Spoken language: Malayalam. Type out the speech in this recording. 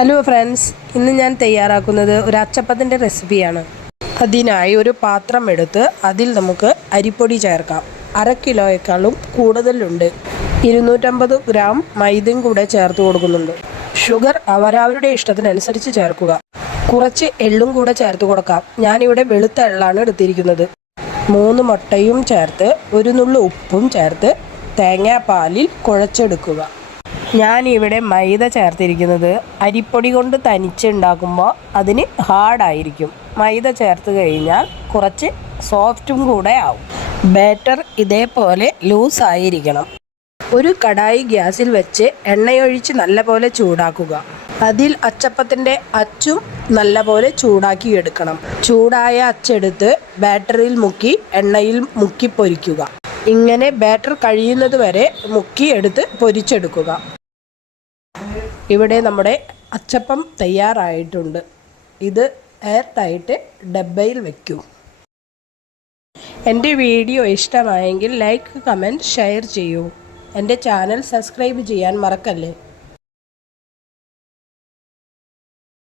ഹലോ ഫ്രണ്ട്സ്, ഇന്ന് ഞാൻ തയ്യാറാക്കുന്നത് ഒരു അച്ചപ്പത്തിൻ്റെ റെസിപ്പിയാണ്. അതിനായി ഒരു പാത്രം എടുത്ത് അതിൽ നമുക്ക് അരിപ്പൊടി ചേർക്കാം. 1/2 കിലോയേക്കാളും കൂടുതലുണ്ട്. 250 ഗ്രാം മൈദയും കൂടെ ചേർത്ത് കൊടുക്കുന്നുണ്ട്. ഷുഗർ അവരവരുടെ ഇഷ്ടത്തിനനുസരിച്ച് ചേർക്കുക. കുറച്ച് എള്ളും കൂടെ ചേർത്ത് കൊടുക്കാം. ഞാനിവിടെ വെളുത്ത എള്ളാണ് എടുത്തിരിക്കുന്നത്. 3 മുട്ടയും ചേർത്ത് 1 നുള്ളു ഉപ്പും ചേർത്ത് തേങ്ങാപ്പാലിൽ കുഴച്ചെടുക്കുക. ഞാനിവിടെ മൈദ ചേർത്തിരിക്കുന്നത് അരിപ്പൊടി കൊണ്ട് തനിച്ചുണ്ടാക്കുമ്പോൾ അതിന് ഹാർഡായിരിക്കും. മൈദ ചേർത്ത് കഴിഞ്ഞാൽ കുറച്ച് സോഫ്റ്റും കൂടെ ആവും. ബാറ്റർ ഇതേപോലെ ലൂസായിരിക്കണം. ഒരു കടായി ഗ്യാസിൽ വെച്ച് എണ്ണയൊഴിച്ച് നല്ലപോലെ ചൂടാക്കുക. അതിൽ അച്ചപ്പത്തിൻ്റെ അച്ചും നല്ലപോലെ ചൂടാക്കി എടുക്കണം. ചൂടായ അച്ചെടുത്ത് ബാറ്ററിൽ മുക്കി എണ്ണയിൽ മുക്കി പൊരിക്കുക. ഇങ്ങനെ ബാറ്റർ കഴിയുന്നത് വരെ മുക്കി എടുത്ത് പൊരിച്ചെടുക്കുക. ഇവിടെ നമ്മുടെ അച്ചപ്പം തയ്യാറായിട്ടുണ്ട്. ഇത് എയർ ടൈറ്റ് ഡബ്ബയിൽ വയ്ക്കൂ. എൻ്റെ വീഡിയോ ഇഷ്ടമായെങ്കിൽ ലൈക്ക്, കമൻറ്റ്, ഷെയർ ചെയ്യൂ. എൻ്റെ ചാനൽ സബ്സ്ക്രൈബ് ചെയ്യാൻ മറക്കല്ലേ.